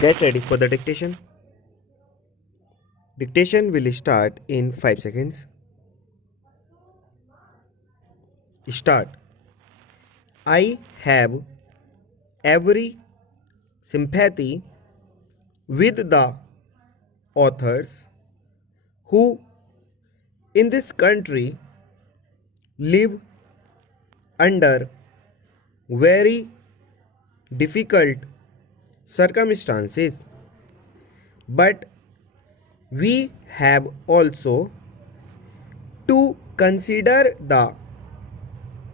Get ready for the dictation. Dictation will start in 5 seconds. Start. I have every sympathy with the authors who in this country live under very difficult circumstances, but we have also to consider the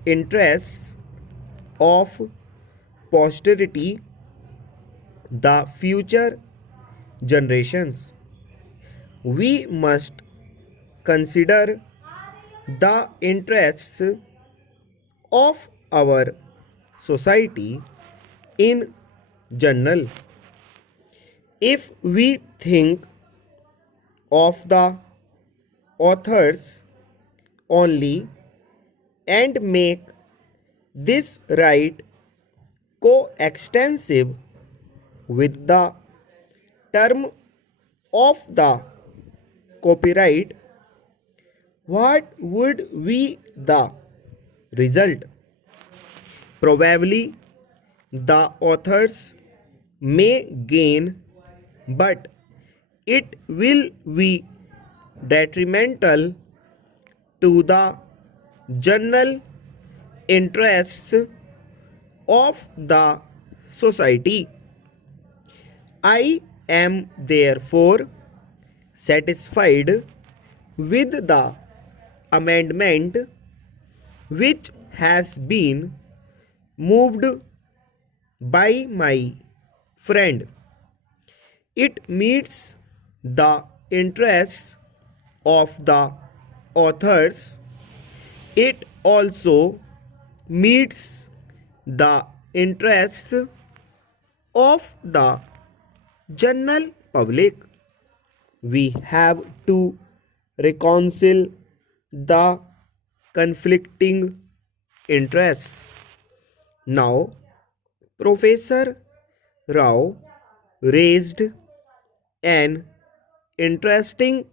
interests of posterity, the future generations. We must consider the interests of our society in general. If we think of the authors only and make this right coextensive with the term of the copyright, what would be the result? Probably the authors may gain, but it will be detrimental to the general interests of the society. I am therefore satisfied with the amendment which has been moved by my friend. It meets the interests of the authors. It also meets the interests of the general public. We have to reconcile the conflicting interests. Now, Professor Rao raised an interesting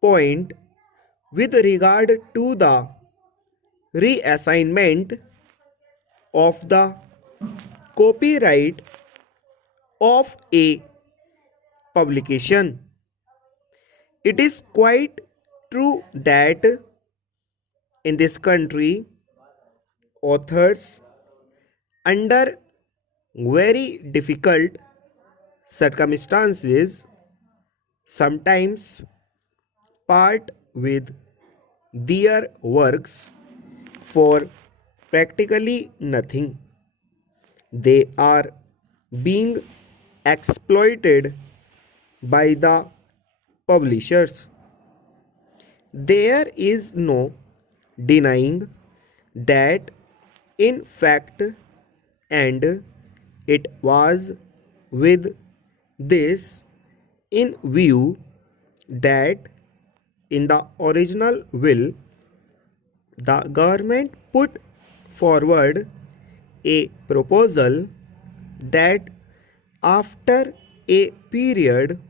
point with regard to the reassignment of the copyright of a publication. It is quite true that in this country, authors under very difficult circumstances sometimes part with their works for practically nothing. They are being exploited by the publishers. There is no denying that in fact, and it was with this in view that in the original will the government put forward a proposal that after a period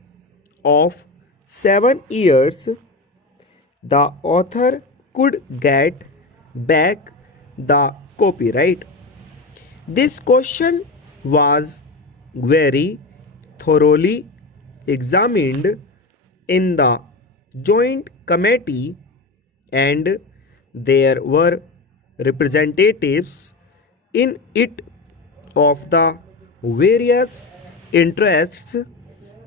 of 7 years the author could get back the copyright. This question was very thoroughly examined in the joint committee, and there were representatives in it of the various interests,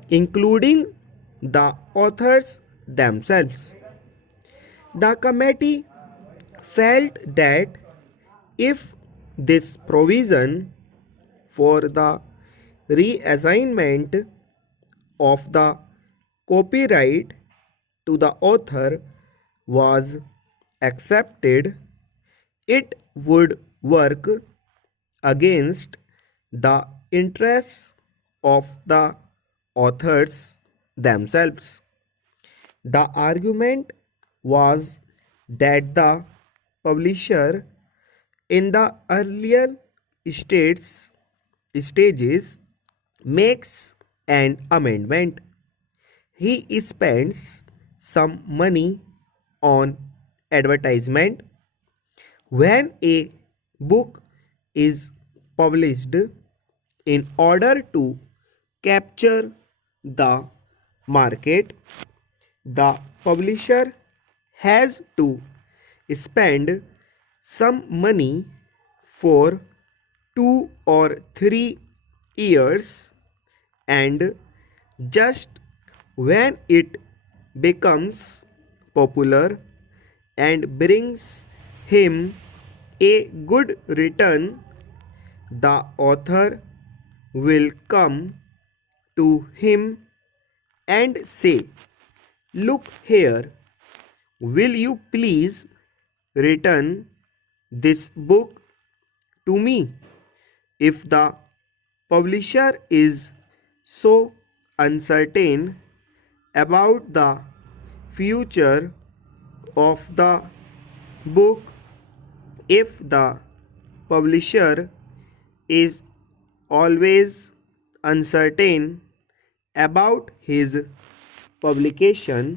including the authors themselves. The committee felt that if this provision for the reassignment of the copyright to the author was accepted, it would work against the interests of the authors themselves. The argument was that the publisher in the earlier stages makes an amendment. He spends some money on advertisement. When a book is published, in order to capture the market, the publisher has to spend some money for 2 or 3 years, and just when it becomes popular and brings him a good return, the author will come to him and say, "Look here, will you please return this book to me?" If the publisher is so uncertain about the future of the book, if the publisher is always uncertain about his publication,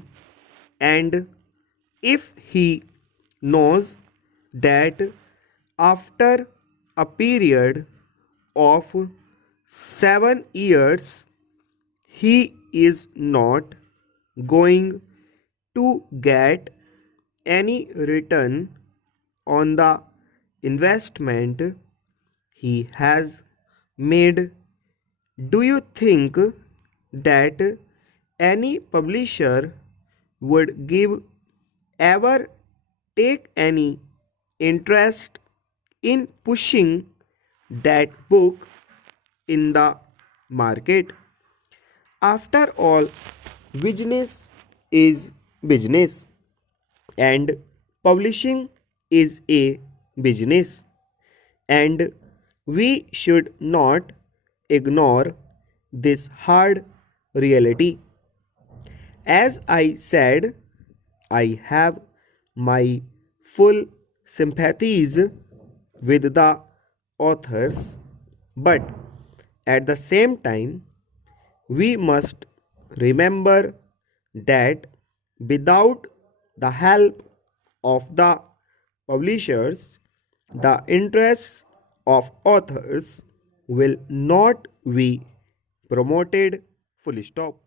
and if he knows that after a period of 7 years he is not going to get any return on the investment he has made, do you think that any publisher would ever take any interest in pushing that book in the market? After all, business is business, and publishing is a business, and we should not ignore this hard reality. As I said, I have my full sympathies with the authors, but at the same time, we must remember that without the help of the publishers, the interests of authors will not be promoted. Full stop.